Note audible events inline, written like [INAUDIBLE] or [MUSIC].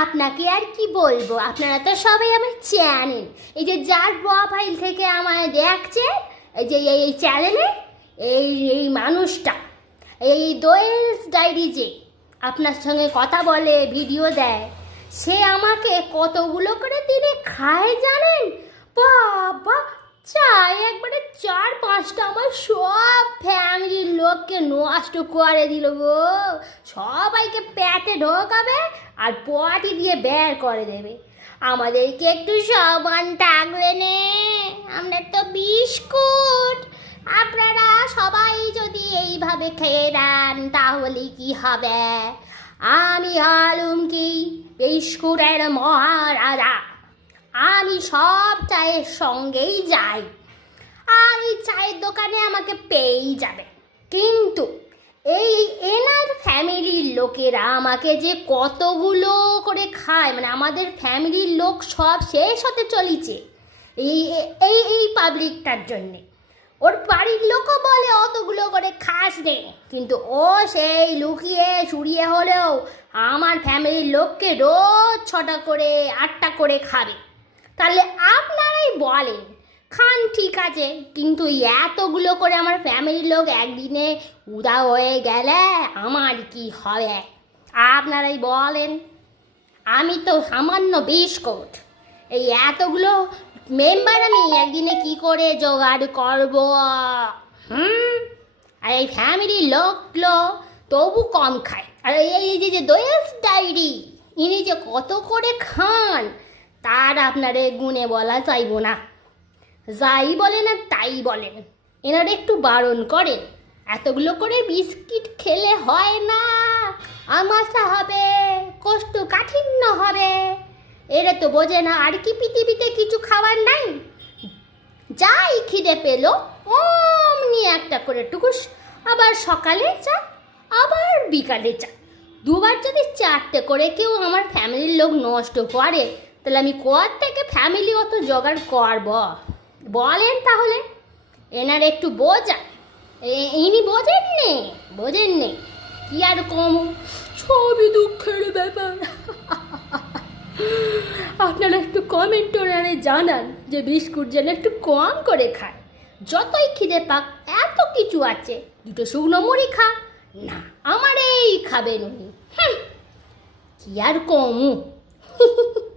আপনাকে আর কি বলব? আপনারা তো সবাই আমার চ্যানেল এই যে যার প্রোফাইল থেকে আমায় দেখছে, এই যে এই চ্যানেলে এই এই মানুষটা, এই দোয়েলস ডায়েরি যে আপনার সঙ্গে কথা বলে ভিডিও দেয়, সে আমাকে কতগুলো করে দিনে খায় জানেন? বাবা! পাঁচটা আমার সব ফ্যামিলির লোককে নষ্ট করে দিল গো। সবাইকে প্যাটে ঢোকাবে আর পটি দিয়ে বের করে দেবে। আমাদেরকে একটু সমান থাকবে নে, আমরা তো বিস্কুট। আপনারা সবাই যদি এইভাবে খেয়ে নেন, তাহলে কি হবে? আমি আলুম কি? বিস্কুটের মহারাজা। আমি সব চায়ের সঙ্গেই যাই। আর দোকানে আমাকে পেয়েই যাবে। কিন্তু এই এনার ফ্যামিলির লোকেরা আমাকে যে কতগুলো করে খায় মানে আমাদের ফ্যামিলির লোক সব শেষ হতে চলিছে এই এই এই পাবলিকটার জন্যে। ওর বাড়ির লোকও বলে অতগুলো করে খাস নে, কিন্তু ও সেই লুকিয়ে সুরিয়ে হলেও আমার ফ্যামিলির লোককে রোজ ছটা করে, আটটা করে খাবে। তাহলে আপনারাই বলেন খান, ঠিক আছে। কিন্তু এতগুলো করে আমার ফ্যামিলির লোক একদিনে উদা হয়ে গেলে আমার কি হবে? আপনারাই বলেন, আমি তো সামান্য বিস্কুট। এই এতগুলো মেম্বার আমি একদিনে কি করে জোগাড় করব? হুম? আর এই ফ্যামিলির লোকগুলো তবু কম খায়। আর এই যে যে দোয়েস ডায়েরি, ইনি যে কত করে খান, তার আপনারে গুণে বলা চাইব না। যাই বলেন আর তাই বলেন এনারা একটু বারণ করেন এতগুলো করে বিস্কিট খেলে হয় না। আমাশা হবে, কোষ্ঠকাঠিন্য হবে। এরা তো বোঝে না আর কি পৃথিবীতে কিছু খাবার নাই। যাই খিদে পেল, অমনি একটা করে টুকুস, আবার সকালে চা, আবার বিকালে চা। দুবার যদি চারটে করে কেউ আমার ফ্যামিলির লোক নষ্ট করে, তাহলে আমি কোয়ার থেকে ফ্যামিলি অত জোগাড় করব? বলেন তাহলে। এনার একটু বোঝা। ইনি বোঝেন নে বোঝেন নে কি আর কম? সবই দুঃখের ব্যাপার। আপনারা একটু কমেন্ট ওনারে জানান যে বিস্কুট যেন একটু কম করে খায়। যতই খিদে পাক, এত কিছু আছে। দুটো শুকনো মুড়ি খা। না আমার এই খাবেন উনি। কি আর কমু? [LAUGHS]